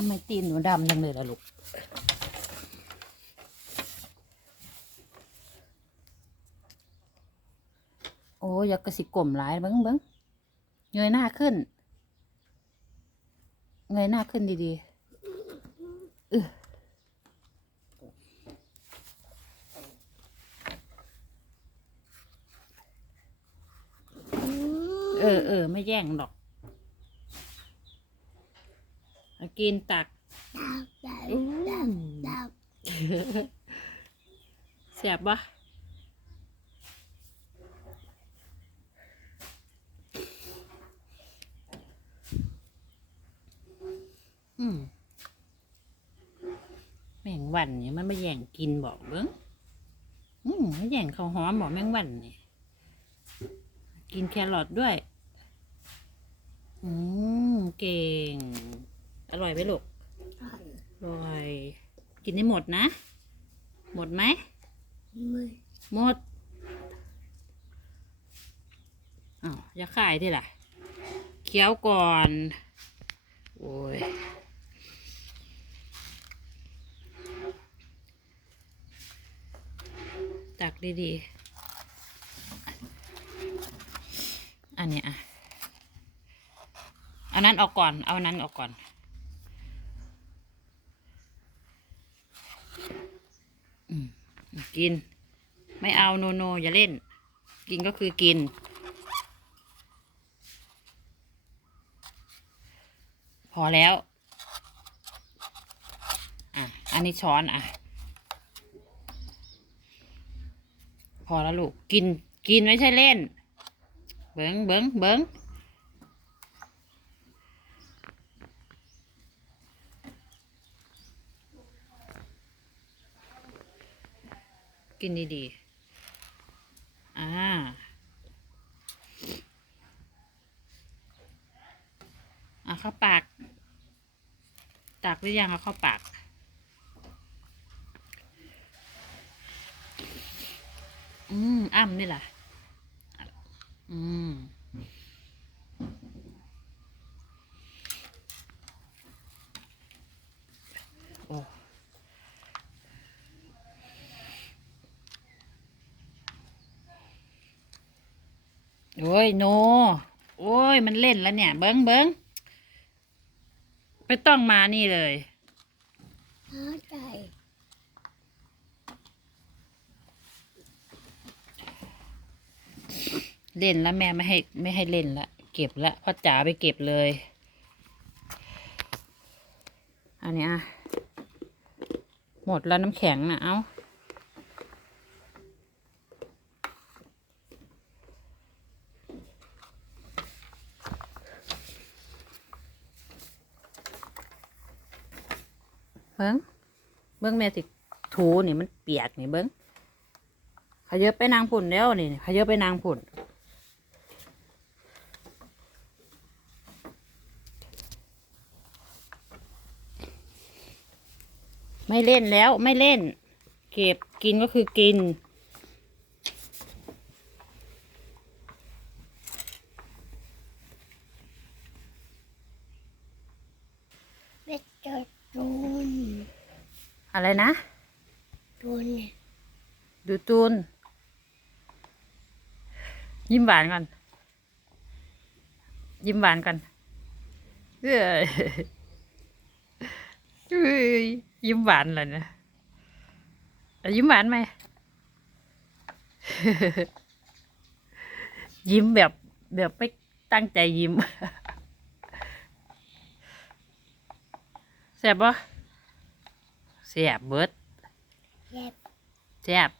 ำไมตีนหนูดำจังเลยล่ะลูก โอ้ยอยากกระสิกลมหลายเบิ้งเบิ้งเงยหน้าขึ้น เงยหน้าขึ้นดีๆเออเออเออไม่แย่งหรอกเอา กินตักดับอู้ดับดับเสียบปะอืมแมงวันเนี่ยมันมาแย่งกินบอกเบิ้งอืมมาแย่งข้าวหอมบอกแมงวันเนี่ยกินแครอทด้วย อืม เก่ง อร่อยไหมลูก อร่อยกินได้หมดนะ หมดไหมมือหมด อ้าวอย่าขายที่ล่ะ เคี้ยวก่อน โอ้ย ตักดีๆ อันเนี้ยอะ เอานั้นออกก่อน เอานั้นออกก่อน อืม กิน ไม่เอาโนโนอย่าเล่น กินก็คือกิน พอแล้ว อะ อันนี้ช้อนอะ พอแล้วลูก กิน กินไม่ใช่เล่น เบิงเบิงเบิง กินดีๆ อ่า อะเข้าปาก ตักหรือยังเอาเข้าปาก อืม อ้ำนี่ล่ะอืมโอ้ โอ้ยโน โอ้ย มันเล่นแล้วเนี่ย เบิ้งเบิ้งไม่ต้องมานี่เลยเข้าใจเล่นแล้วแม่ไม่ให้ไม่ให้เล่นละเก็บละพ่อจ๋าไปเก็บเลย อันเนี้ยอะ หมดแล้วน้ำแข็งนะเอา เบิ้งเบิ้งแม่สิถูนี่มันเปียกนี่เบิ้งขยับไปนางผุ่นแล้วนี่ขยับไปนางผุ่นไม่เล่นแล้วไม่เล่น เก็บกินก็คือกิน เวทเจอจูน อะไรนะจูนเนี่ยดูตูน ยิ้มหวานก่อน ยิ้มหวานก่อนเอ้ยเอ้ยยิ้มหวานเลยนะเอายิ้มหวานไหม ยิ้มแบบแบบไม่ตั้งใจยิ้มแซ่บปะ แซ่บเบิดเย็บแซ่บ